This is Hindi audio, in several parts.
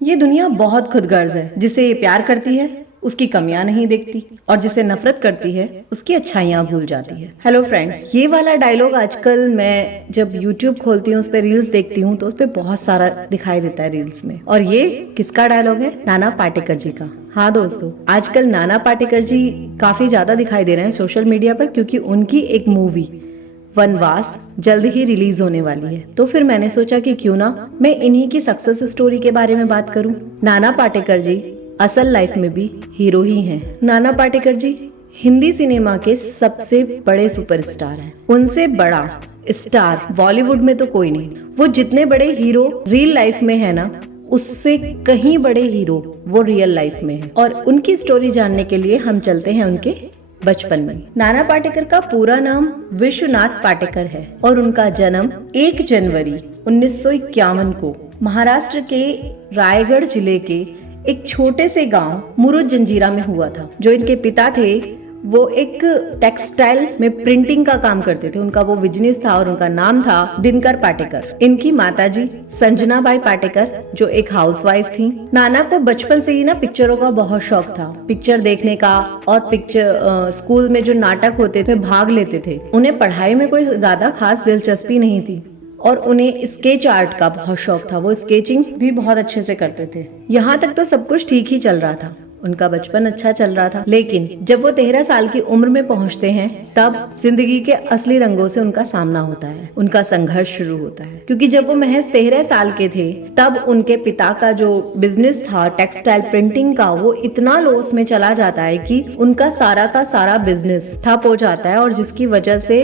ये दुनिया बहुत खुदगर्ज है। जिसे ये प्यार करती है उसकी कमियां नहीं देखती और जिसे नफरत करती है उसकी अच्छाइयां भूल जाती है। हेलो फ्रेंड्स, ये वाला डायलॉग आजकल मैं जब YouTube खोलती हूँ, उस पर रील्स देखती हूँ तो उस पर बहुत सारा दिखाई देता है रील्स में। और ये किसका डायलॉग है? नाना पाटेकर जी का। हाँ दोस्तों, आजकल नाना पाटेकर जी काफी ज्यादा दिखाई दे रहे हैं सोशल मीडिया पर, क्योंकि उनकी एक मूवी वनवास जल्द ही रिलीज होने वाली है। तो फिर मैंने सोचा कि क्यों ना मैं इन्हीं की सक्सेस स्टोरी के बारे में बात करूं। नाना पाटेकर जी असल लाइफ में भी हीरो ही हैं। नाना पाटेकर जी हिंदी सिनेमा के सबसे बड़े सुपरस्टार हैं। उनसे बड़ा स्टार बॉलीवुड में तो कोई नहीं। वो जितने बड़े हीरो रियल लाइफ में है ना, उससे कहीं बड़े हीरो वो रियल लाइफ में है। और उनकी स्टोरी जानने के लिए हम चलते हैं उनके बचपन में। नाना पाटेकर का पूरा नाम विश्वनाथ पाटेकर है और उनका जन्म 1 जनवरी 1951 को महाराष्ट्र के रायगढ़ जिले के एक छोटे से गांव मुरुड जंजीरा में हुआ था। जो इनके पिता थे वो एक टेक्सटाइल में प्रिंटिंग का काम करते थे। उनका वो बिजनेस था और उनका नाम था दिनकर पाटेकर। इनकी माताजी संजनाबाई पाटेकर जो एक हाउसवाइफ थी। नाना को बचपन से ही ना पिक्चरों का बहुत शौक था, पिक्चर देखने का। और पिक्चर स्कूल में जो नाटक होते थे भाग लेते थे। उन्हें पढ़ाई में कोई ज्यादा खास दिलचस्पी नहीं थी और उन्हें स्केच आर्ट का बहुत शौक था। वो स्केचिंग भी बहुत अच्छे से करते थे। यहाँ तक तो सब कुछ ठीक ही चल रहा था, उनका बचपन अच्छा चल रहा था। लेकिन जब वो 13 साल की उम्र में पहुंचते हैं तब जिंदगी के असली रंगों से उनका सामना होता है। उनका संघर्ष शुरू होता है, क्योंकि जब वो महज 13 साल के थे तब उनके पिता का जो बिजनेस था टेक्सटाइल प्रिंटिंग का, वो इतना लॉस में चला जाता है कि उनका सारा बिजनेस ठप हो जाता है और जिसकी वजह से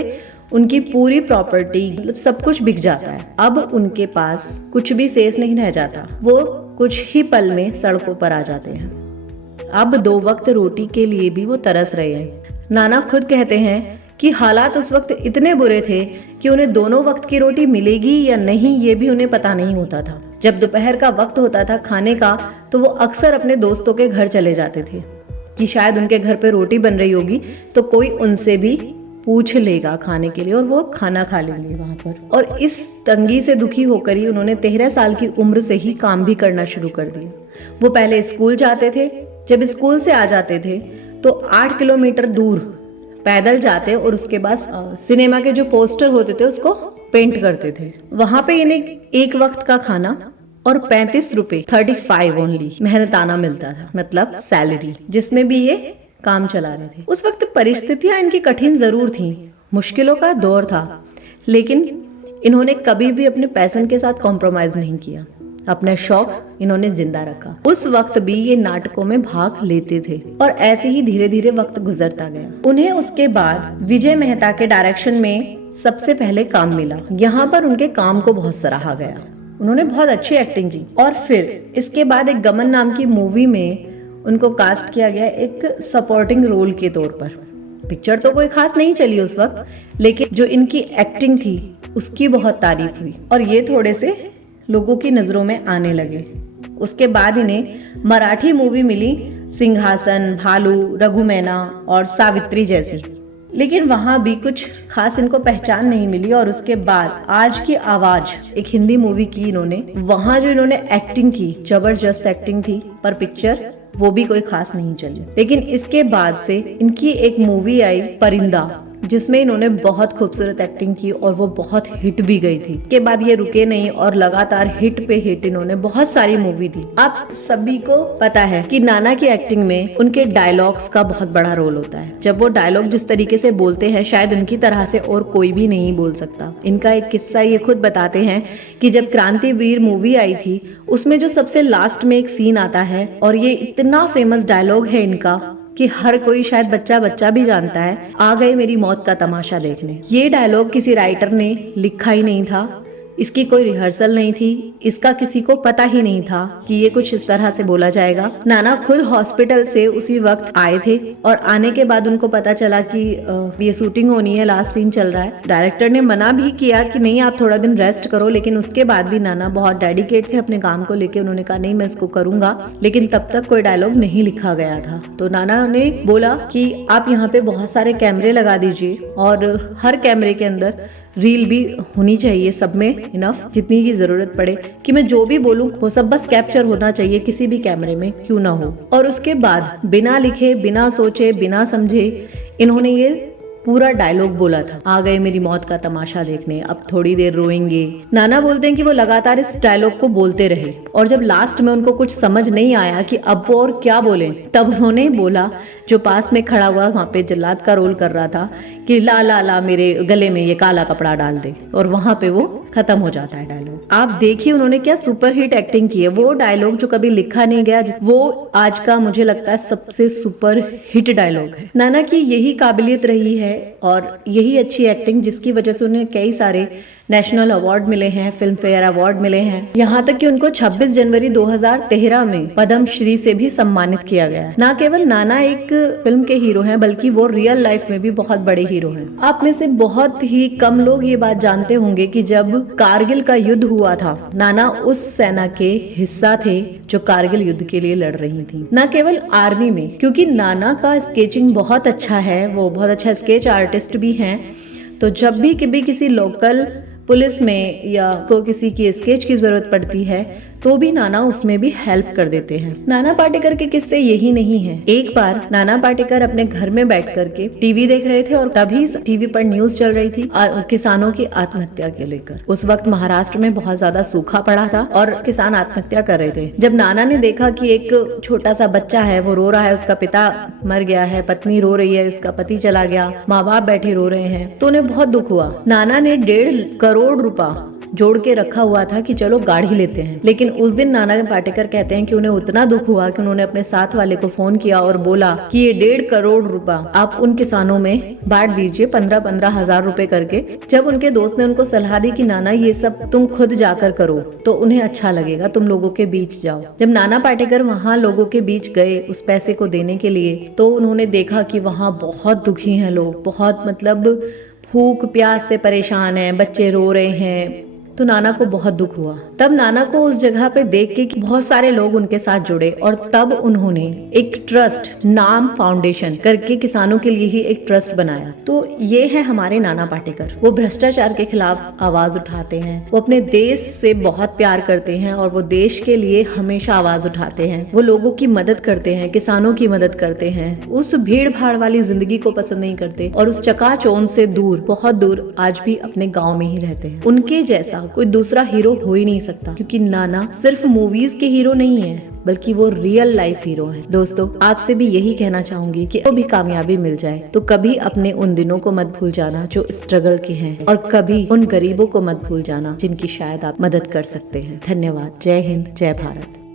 उनकी पूरी प्रॉपर्टी मतलब सब कुछ बिक जाता है। अब उनके पास कुछ भी शेष नहीं रह जाता। वो कुछ ही पल में सड़कों पर आ जाते हैं। अब 2 वक्त रोटी के लिए भी वो तरस रहे हैं। नाना खुद कहते हैं कि हालात उस वक्त इतने बुरे थे कि उन्हें दोनों वक्त की रोटी मिलेगी या नहीं ये भी उन्हें पता नहीं होता था। जब दोपहर का वक्त होता था खाने का तो वो अक्सर अपने दोस्तों के घर चले जाते थे कि शायद उनके घर पे रोटी बन रही होगी तो कोई उनसे भी पूछ लेगा खाने के लिए और वो खाना खा लेंगे वहां पर। और इस तंगी से दुखी होकर ही उन्होंने 13 साल की उम्र से ही काम भी करना शुरू कर दिया। वो पहले स्कूल जाते थे। जब स्कूल से आ जाते थे तो 8 किलोमीटर दूर पैदल जाते और उसके बाद सिनेमा के जो पोस्टर होते थे उसको पेंट करते थे। वहां पे इन्हें एक वक्त का खाना और 35 रुपए 35 ओनली मेहनताना मिलता था, मतलब सैलरी, जिसमें भी ये काम चला रहे थे। उस वक्त परिस्थितियां इनकी कठिन जरूर थी, मुश्किलों का दौर था, लेकिन इन्होंने कभी भी अपने पैशन के साथ कॉम्प्रोमाइज नहीं किया। अपना शौक इन्होंने जिंदा रखा। उस वक्त भी ये नाटकों में भाग लेते थे और ऐसे ही धीरे धीरे वक्त गुजरता गया। उन्हें उसके बाद विजय मेहता के डायरेक्शन में सबसे पहले काम मिला। यहाँ पर उनके काम को बहुत सराहा गया। उन्होंने बहुत अच्छी एक्टिंग की और फिर इसके बाद एक गमन नाम की मूवी में उनको कास्ट किया गया एक सपोर्टिंग रोल के तौर पर। पिक्चर तो कोई खास नहीं चली उस वक्त, लेकिन जो इनकी एक्टिंग थी उसकी बहुत तारीफ हुई और ये थोड़े से लोगों की नजरों में आने लगे। उसके बाद इन्हें मराठी मूवी मिली सिंहासन, भालू, रघुमैना और सावित्री जैसी, लेकिन वहां भी कुछ खास इनको पहचान नहीं मिली। और उसके बाद आज की आवाज एक हिंदी मूवी की इन्होंने, वहां जो इन्होंने एक्टिंग की जबरदस्त एक्टिंग थी, पर पिक्चर वो भी कोई खास नहीं चली। लेकिन इसके बाद से इनकी एक मूवी आई परिंदा, जिसमें इन्होंने बहुत खूबसूरत एक्टिंग की और वो बहुत हिट भी गई थी। के बाद ये रुके नहीं और लगातार हिट पे हिट इन्होंने बहुत सारी मूवी दी। आप सभी को पता है कि नाना की एक्टिंग में उनके डायलॉग्स का बहुत बड़ा रोल होता है। जब वो डायलॉग जिस तरीके से बोलते हैं शायद उनकी तरह से और कोई भी नहीं बोल सकता। इनका एक किस्सा ये खुद बताते हैं कि जब क्रांतिवीर मूवी आई थी उसमें जो सबसे लास्ट में एक सीन आता है और ये इतना फेमस डायलॉग है इनका कि हर कोई शायद बच्चा भी जानता है, आ गए मेरी मौत का तमाशा देखने। ये डायलॉग किसी राइटर ने लिखा ही नहीं था, इसकी कोई रिहर्सल नहीं थी, इसका किसी को पता ही नहीं था कि ये कुछ इस तरह से बोला जाएगा। नाना खुद हॉस्पिटल से उसी वक्त आए थे और आने के बाद उनको पता चला कि ये शूटिंग होनी है, लास्ट सीन चल रहा है। डायरेक्टर ने मना भी किया कि नहीं आप थोड़ा दिन रेस्ट करो, लेकिन उसके बाद भी नाना बहुत डेडिकेट थे अपने काम को लेके। उन्होंने कहा नहीं मैं इसको करूंगा, लेकिन तब तक कोई डायलॉग नहीं लिखा गया था। तो नाना ने बोला कि आप यहाँ पे बहुत सारे कैमरे लगा दीजिए और हर कैमरे के अंदर रील भी होनी चाहिए सब में इनफ, जितनी की जरूरत पड़े कि मैं जो भी बोलूं वो सब बस कैप्चर होना चाहिए किसी भी कैमरे में क्यों ना हो। और उसके बाद बिना लिखे, बिना सोचे, बिना समझे इन्होंने ये पूरा डायलॉग बोला था, आ गए मेरी मौत का तमाशा देखने, अब थोड़ी देर रोएंगे। नाना बोलते हैं कि वो लगातार इस डायलॉग को बोलते रहे और जब लास्ट में उनको कुछ समझ नहीं आया कि अब वो और क्या बोले, तब उन्होंने बोला, जो पास में खड़ा हुआ वहां पे जल्लाद का रोल कर रहा था, कि ला ला ला मेरे गले में ये काला कपड़ा डाल दे, और वहां पे वो खत्म हो जाता है डायलॉग। आप देखिए उन्होंने क्या सुपर हिट एक्टिंग की है। वो डायलॉग जो कभी लिखा नहीं गया, वो आज का मुझे लगता है सबसे सुपर हिट डायलॉग है। नाना की यही काबिलियत रही है और यही अच्छी एक्टिंग जिसकी वजह से उन्हें कई सारे नेशनल अवार्ड मिले हैं, फिल्म फेयर अवार्ड मिले हैं, यहाँ तक कि उनको 26 जनवरी 2013 में पद्म श्री से भी सम्मानित किया गया। ना केवल नाना एक फिल्म के हीरो हैं बल्कि वो रियल लाइफ में भी बहुत बड़े हीरो हैं। आप में से बहुत ही कम लोग ये बात जानते होंगे कि जब कारगिल का युद्ध हुआ था, नाना उस सेना के हिस्सा थे जो कारगिल युद्ध के लिए लड़ रही थी, न केवल आर्मी में। क्योंकि नाना का स्केचिंग बहुत अच्छा है, वो बहुत अच्छा स्केच आर्टिस्ट भी हैं, तो जब भी कभी किसी लोकल पुलिस में या को किसी की स्केच की जरूरत पड़ती है तो भी नाना उसमें भी हेल्प कर देते हैं। नाना पाटेकर के किस्से यही नहीं है। एक बार नाना पाटेकर अपने घर में बैठ करके टीवी देख रहे थे और तभी टीवी पर न्यूज चल रही थी किसानों की आत्महत्या के लेकर। उस वक्त महाराष्ट्र में बहुत ज्यादा सूखा पड़ा था और किसान आत्महत्या कर रहे थे। जब नाना ने देखा कि एक छोटा सा बच्चा है, वो रो रहा है, उसका पिता मर गया है, पत्नी रो रही है, उसका पति चला गया, माँ बाप बैठे रो रहे हैं, तो उन्हें बहुत दुख हुआ। नाना ने 1.5 करोड़ रुपया जोड़ के रखा हुआ था कि चलो गाड़ी लेते हैं। लेकिन उस दिन नाना पाटेकर कहते हैं कि उन्हें उतना दुख हुआ कि उन्होंने अपने साथ वाले को फोन किया और बोला कि ये 1.5 करोड़ रुपया आप उन किसानों में बांट दीजिए 15-15 हजार रुपए करके। जब उनके दोस्त ने उनको सलाह दी कि नाना ये सब तुम खुद जाकर करो तो उन्हें अच्छा लगेगा, तुम लोगों के बीच जाओ। जब नाना पाटेकर वहाँ लोगों के बीच गए उस पैसे को देने के लिए, तो उन्होंने देखा कि वहाँ बहुत दुखी हैं लोग, बहुत मतलब भूख प्यास से परेशान हैं, बच्चे रो रहे हैं, तो नाना को बहुत दुख हुआ। तब नाना को उस जगह पे देख के कि बहुत सारे लोग उनके साथ जुड़े और तब उन्होंने एक ट्रस्ट, नाम फाउंडेशन करके किसानों के लिए ही एक ट्रस्ट बनाया। तो ये है हमारे नाना पाटेकर। वो भ्रष्टाचार के खिलाफ आवाज उठाते हैं, वो अपने देश से बहुत प्यार करते हैं और वो देश के लिए हमेशा आवाज उठाते हैं। वो लोगों की मदद करते हैं, किसानों की मदद करते हैं, उस भीड़ भाड़ वाली जिंदगी को पसंद नहीं करते और उस चकाचौंध से दूर, बहुत दूर आज भी अपने गाँव में ही रहते हैं। उनके जैसा कोई दूसरा हीरो हो ही नहीं सकता, क्योंकि नाना सिर्फ मूवीज के हीरो नहीं है बल्कि वो रियल लाइफ हीरो है। दोस्तों, आपसे भी यही कहना चाहूंगी कि वो भी कामयाबी मिल जाए तो कभी अपने उन दिनों को मत भूल जाना जो स्ट्रगल के हैं और कभी उन गरीबों को मत भूल जाना जिनकी शायद आप मदद कर सकते हैं। धन्यवाद। जय हिंद, जय भारत।